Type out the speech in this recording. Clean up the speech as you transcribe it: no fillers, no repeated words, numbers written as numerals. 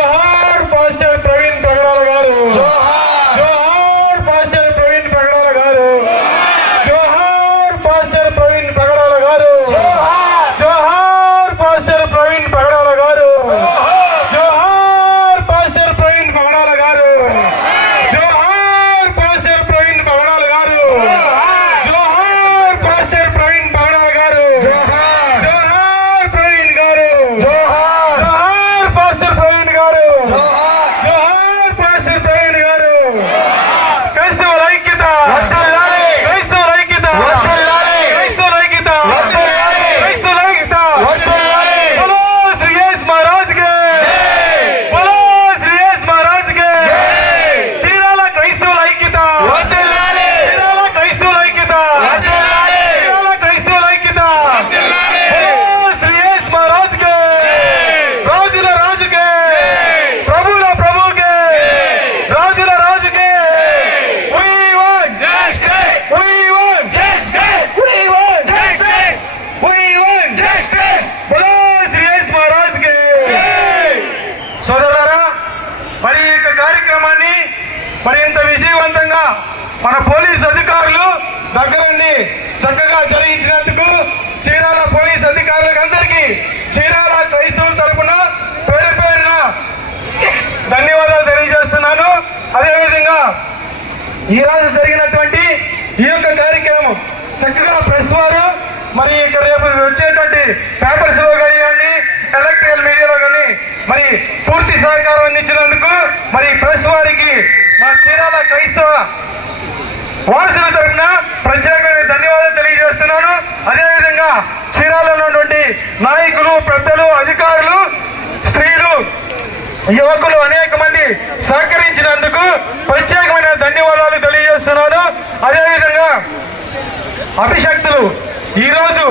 जोहार पास्टर प्रवीण पगडाल गारू जोहार पास्टर प्रवीण पगडाल गारू जोहार पास्टर प्रवीण पगडाल गारू जोहार पास्टर प्रवीण पगडाल गारू जोहार पास्टर प्रवीण पगडाल गारू जोहार पास्टर प्रवीण पगडाल गारू जोहार पास्टर प्रवीण पगडाल गारू जोहार प्रवीण गारू जोहार पास्टर प्रवीण गारू जोहार पास्टर प्रवीण गारू క్రైస్తవుల ఐక్యత క్రైస్తవుల ఐక్యత క్రైస్తవుల ఐక్యత క్రైస్తవుల ఐక్యత बोलो श्री येशू महाराज के बोलो श्री येशू महाराज के చీరాల క్రైస్తవుల ఐక్యత చీరాల క్రైస్తవుల ఐక్యత చీరాల క్రైస్తవుల ఐక్యత बोलो श्री येशू महाराज के రాజుల రాజు के ప్రభుల ప్రభు के రాజుల రాజు के we want justice we want justice we want justice we want justice बोलो श्री येशू महाराज के సోదరులారా మరి ఈ కార్యక్రమాన్ని మరి ఇంత విజయవంతంగా మన పోలీసు అధికారులు దగ్గరుండి చక్కగా జరిగించినందుకు చీరాల పోలీసు అధికారులకు అందరికీ చీరాల క్రైస్తవుల తరపున పేరు పేరున ధన్యవాదాలు తెలియజేస్తున్నాను. అదేవిధంగా ఈరోజు జరిగినటువంటి ఈ యొక్క కార్యక్రమం చక్కగా ప్రెస్ వారు మరి ఇక్కడ రేపు వచ్చేటువంటి పేపర్స్ లో కానివ్వండి ఎలక్ట్రికల్ మీడియాలో కానీ మరి పూర్తి సహకారం అందించినందుకు మరి ప్రెస్ వారికి మా చీరాల క్రైస్తవ వారసుల తరఫున ప్రత్యేకమైన ధన్యవాదాలు తెలియజేస్తున్నాను. అదేవిధంగా చీరాలలో ఉన్నటువంటి నాయకులు పెద్దలు అధికారులు స్త్రీలు యువకులు అనేక మంది సహకరించినందుకు ప్రత్యేకమైన ధన్యవాదాలు తెలియజేస్తున్నాను. అదేవిధంగా అభిషక్తులు ఈరోజు